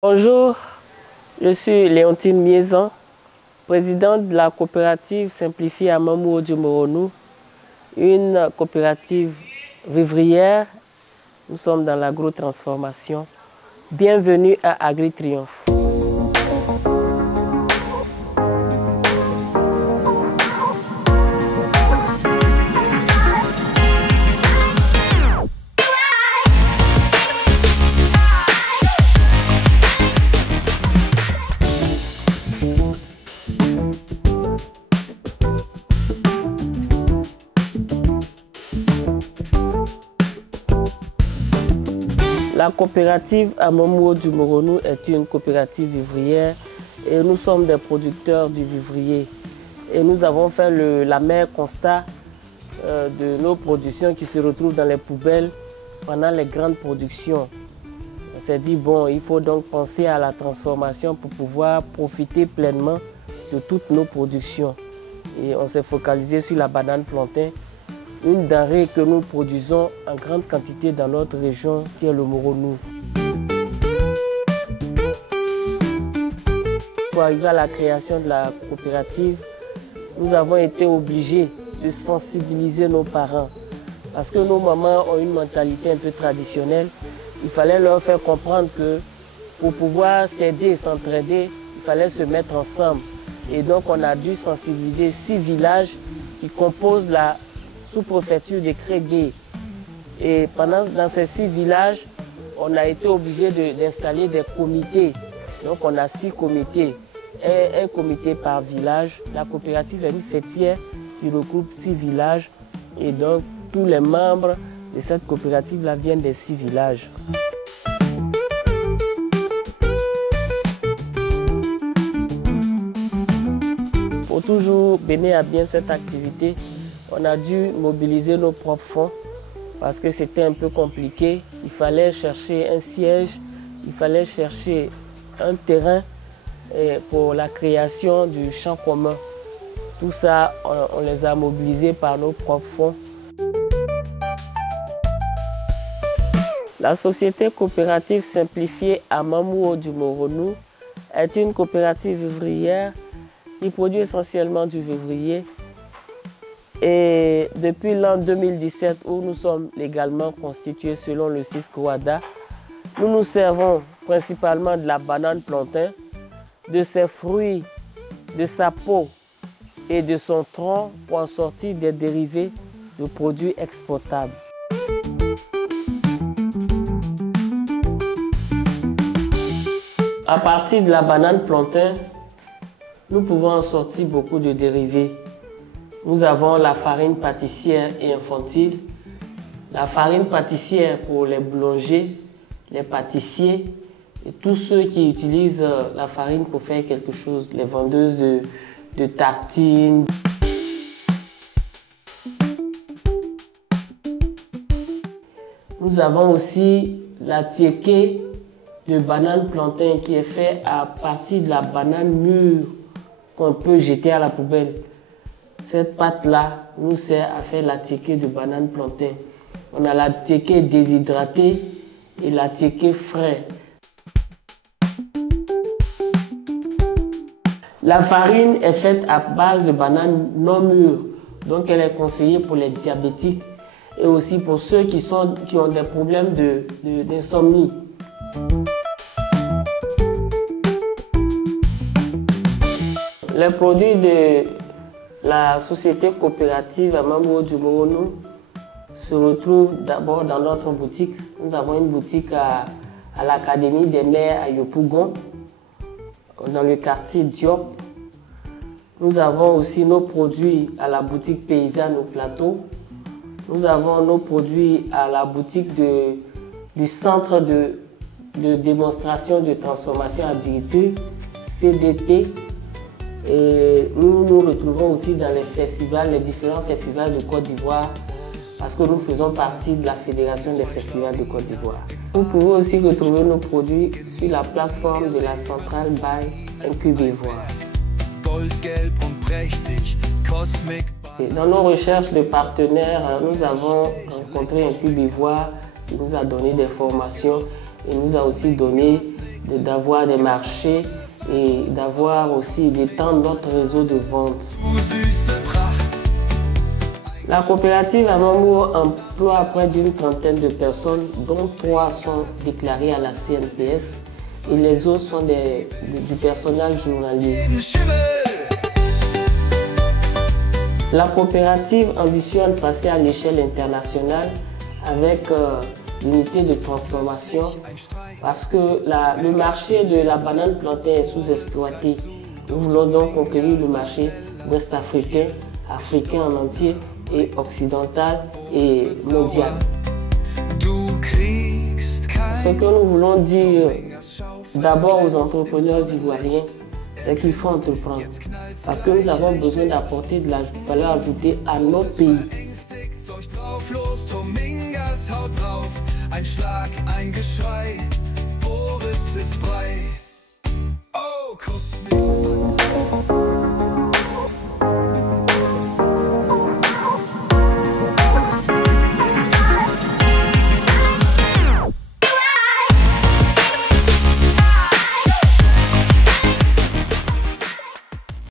Bonjour, je suis Léontine Miezan, présidente de la coopérative simplifiée à Mamou-Odumoronou, une coopérative vivrière. Nous sommes dans l'agro-transformation. Bienvenue à Agri-Triomphe. La coopérative à Mamou-Odumoronou est une coopérative vivrière et nous sommes des producteurs du vivrier. Et nous avons fait l'amer constat de nos productions qui se retrouvent dans les poubelles pendant les grandes productions. On s'est dit, bon, il faut donc penser à la transformation pour pouvoir profiter pleinement de toutes nos productions. Et on s'est focalisé sur la banane plantain, une denrée que nous produisons en grande quantité dans notre région qui est le Moronou. Pour arriver à la création de la coopérative, nous avons été obligés de sensibiliser nos parents parce que nos mamans ont une mentalité un peu traditionnelle. Il fallait leur faire comprendre que pour pouvoir s'aider et s'entraider, il fallait se mettre ensemble. Et donc on a dû sensibiliser 6 villages qui composent la sous-préfecture de Crégué. Et dans ces 6 villages, on a été obligé d'installer des comités. Donc on a 6 comités, un comité par village. La coopérative est une fêtière qui regroupe 6 villages. Et donc tous les membres de cette coopérative-là viennent des 6 villages. Pour toujours mener à bien cette activité, on a dû mobiliser nos propres fonds parce que c'était un peu compliqué. Il fallait chercher un siège, il fallait chercher un terrain pour la création du champ commun. Tout ça, on les a mobilisés par nos propres fonds. La société coopérative simplifiée à Mamou-Odumoronou est une coopérative vivrière qui produit essentiellement du vivrier. Et depuis l'an 2017, où nous sommes légalement constitués selon le CIS-COADA, nous nous servons principalement de la banane plantain, de ses fruits, de sa peau et de son tronc pour en sortir des dérivés de produits exportables. À partir de la banane plantain, nous pouvons en sortir beaucoup de dérivés. Nous avons la farine pâtissière et infantile, la farine pâtissière pour les boulangers, les pâtissiers et tous ceux qui utilisent la farine pour faire quelque chose, les vendeuses de tartines. Nous avons aussi la tiéké de banane plantain qui est fait à partir de la banane mûre qu'on peut jeter à la poubelle. Cette pâte-là nous sert à faire la tiéké de banane plantain. On a la tiéké déshydratée et la tiéké frais. La farine est faite à base de bananes non mûres, donc elle est conseillée pour les diabétiques et aussi pour ceux qui ont des problèmes d'insomnie. Les produits de la société coopérative à Mamou-Odumoronou se retrouvent d'abord dans notre boutique. Nous avons une boutique à l'Académie des mers à Yopougon, dans le quartier Diop. Nous avons aussi nos produits à la boutique paysanne au plateau. Nous avons nos produits à la boutique du centre de démonstration de transformation agriculture, CDT. Et nous nous retrouvons aussi dans les festivals, les différents festivals de Côte d'Ivoire, parce que nous faisons partie de la Fédération des festivals de Côte d'Ivoire. Vous pouvez aussi retrouver nos produits sur la plateforme de la centrale by Incubivoire. Et dans nos recherches de partenaires, nous avons rencontré Incubivoire qui nous a donné des formations il nous a aussi donné d'avoir des marchés et d'avoir aussi d'étendre notre réseau de vente. La coopérative Amambo emploie près d'une trentaine de personnes, dont 3 sont déclarées à la CNPS et les autres sont du personnel journalier. La coopérative ambitionne passer à l'échelle internationale avec l'unité de transformation parce que le marché de la banane plantain est sous-exploité. Nous voulons donc conquérir le marché ouest-africain, africain en entier et occidental et mondial. Ce que nous voulons dire d'abord aux entrepreneurs ivoiriens, c'est qu'il faut entreprendre parce que nous avons besoin d'apporter de la valeur ajoutée à notre pays. Ein Schlag, ein Geschrei, Boris ist frei.